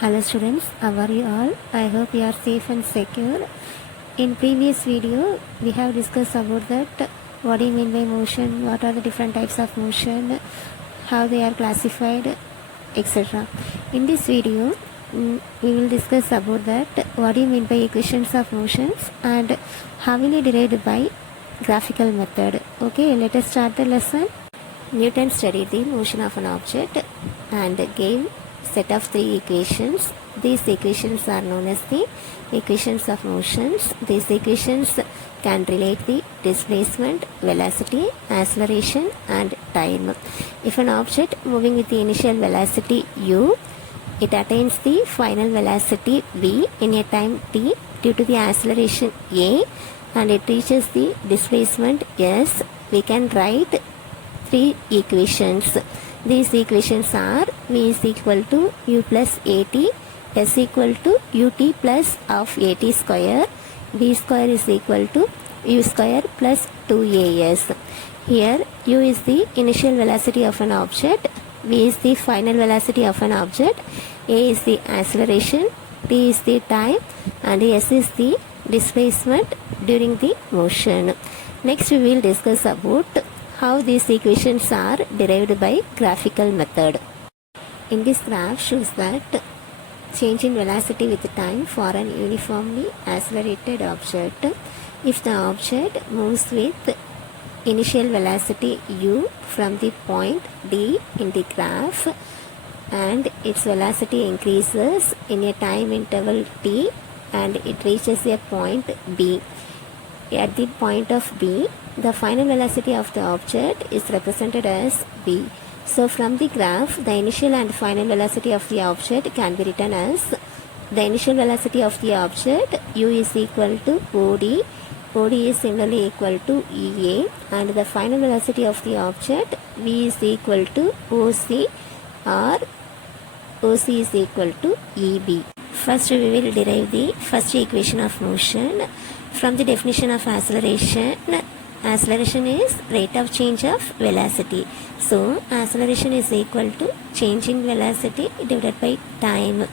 Hello students, how are you all? I hope you are safe and secure. In previous video, we have discussed about that what do you mean by motion, what are the different types of motion, how they are classified, etc. In this video, we will discuss about that what do you mean by equations of motions and how will you derive by graphical method. Okay, let us start the lesson. Newton studied the motion of an object and gave set of three equations. These equations are known as the equations of motions. These equations can relate the displacement, velocity, acceleration and time. If an object moving with the initial velocity u, it attains the final velocity v in a time t due to the acceleration a, and it reaches the displacement s, we can write three equations. These equations are v is equal to u plus at, s equal to ut plus of at square, v square is equal to u square plus 2as. Here u is the initial velocity of an object, v is the final velocity of an object, a is the acceleration, t is the time and s is the displacement during the motion. Next we will discuss about how these equations are derived by graphical method. In this graph shows that change in velocity with time for an uniformly accelerated object. If the object moves with initial velocity u from the point D in the graph and its velocity increases in a time interval t and it reaches a point B. At the point of B, the final velocity of the object is represented as v. So from the graph, the initial and final velocity of the object can be written as the initial velocity of the object u is equal to OD, OD is similarly equal to EA, and the final velocity of the object v is equal to OC or OC is equal to EB. First we will derive the first equation of motion. From the definition of acceleration, acceleration is rate of change of velocity. So acceleration is equal to change in velocity divided by time.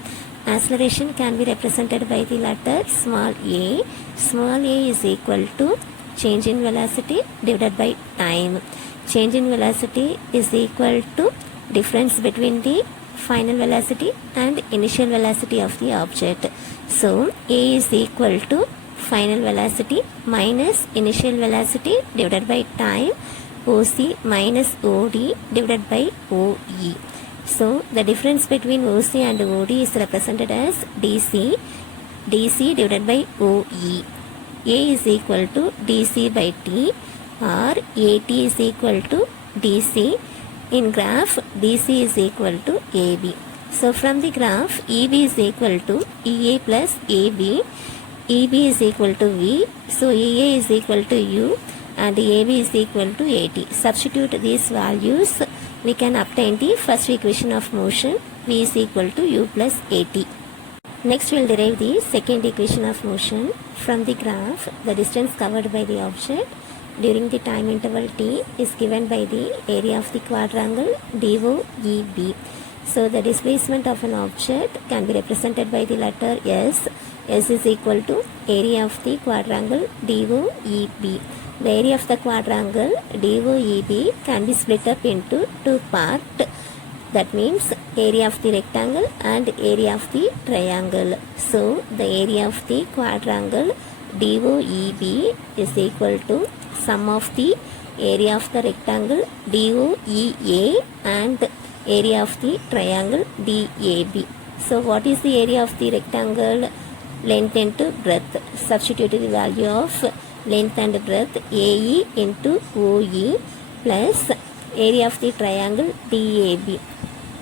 Acceleration can be represented by the letter small a. Small a is equal to change in velocity divided by time. Change in velocity is equal to difference between the final velocity and initial velocity of the object. So a is equal to final velocity minus initial velocity divided by time, OC minus OD divided by OE. So the difference between OC and OD is represented as DC, DC divided by OE. A is equal to DC by T or AT is equal to DC. In graph, DC is equal to AB. So from the graph, EB is equal to EA plus AB. EB is equal to V, so EA is equal to U and AB is equal to AT. Substitute these values, we can obtain the first equation of motion, V is equal to U plus AT. Next we will derive the second equation of motion. From the graph, the distance covered by the object during the time interval t is given by the area of the quadrangle DOEB. So the displacement of an object can be represented by the letter S. S is equal to area of the quadrangle DOEB. The area of the quadrangle DOEB can be split up into two parts. That means area of the rectangle and area of the triangle. So the area of the quadrangle DOEB is equal to sum of the area of the rectangle DOEA and area of the triangle DAB. So what is the area of the rectangle? Length into breadth. Substitute the value of length and breadth AE into OE plus area of the triangle DAB.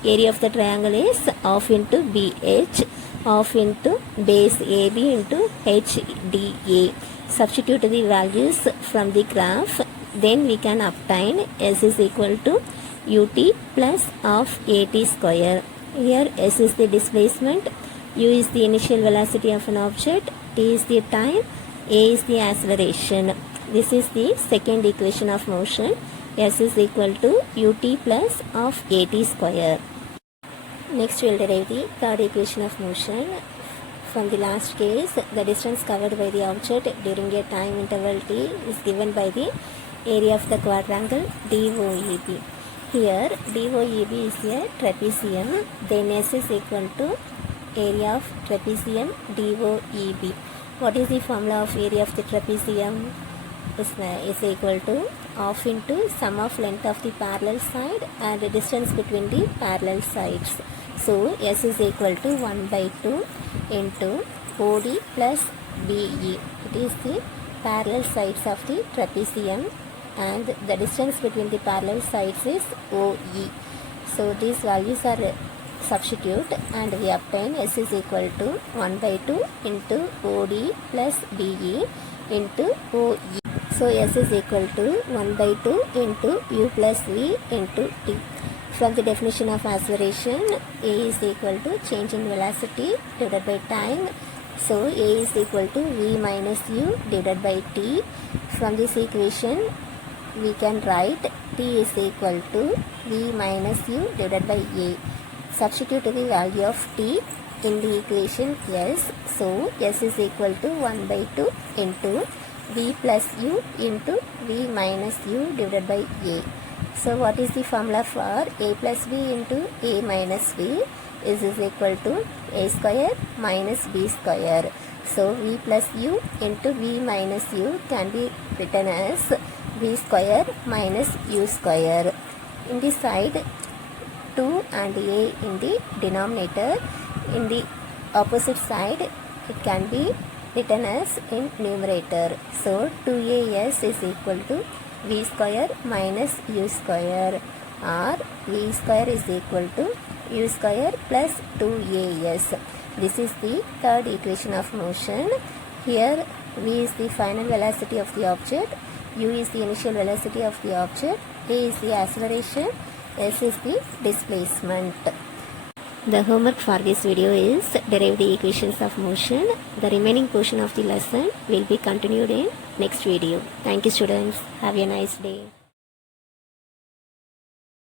Area of the triangle is half into BH, half into base AB into HDA. Substitute the values from the graph, then we can obtain S is equal to UT plus of AT square. Here S is the displacement, U is the initial velocity of an object, T is the time, A is the acceleration. This is the second equation of motion. S is equal to ut plus of at square. Next we'll derive the third equation of motion. From the last case, the distance covered by the object during a time interval t is given by the area of the quadrangle DOEB. Here DOEB is a trapezium, then S is equal to area of trapezium DOEB. What is the formula of area of the trapezium? Is equal to half into sum of length of the parallel side and the distance between the parallel sides. So S is equal to 1 by 2 into OD plus BE. It is the parallel sides of the trapezium and the distance between the parallel sides is OE. So these values are substitute and we obtain S is equal to 1 by 2 into OD plus BE into OE. So S is equal to 1 by 2 into U plus V into T. From the definition of acceleration, A is equal to change in velocity divided by time. So A is equal to V minus U divided by T. From this equation, we can write T is equal to V minus U divided by A. Substitute the value of T in the equation S. So S is equal to 1 by 2 into V plus U into V minus U divided by A. So what is the formula for A plus B into A minus B? Is equal to A square minus B square. So V plus U into V minus U can be written as V square minus U square. In this side 2 and A in the denominator. In the opposite side it can be written as in numerator. So 2AS is equal to V square minus U square, or V square is equal to U square plus 2AS. This is the third equation of motion. Here V is the final velocity of the object, U is the initial velocity of the object, A is the acceleration, S is the displacement. The homework for this video is derive the equations of motion. The remaining portion of the lesson will be continued in next video. Thank you students. Have a nice day.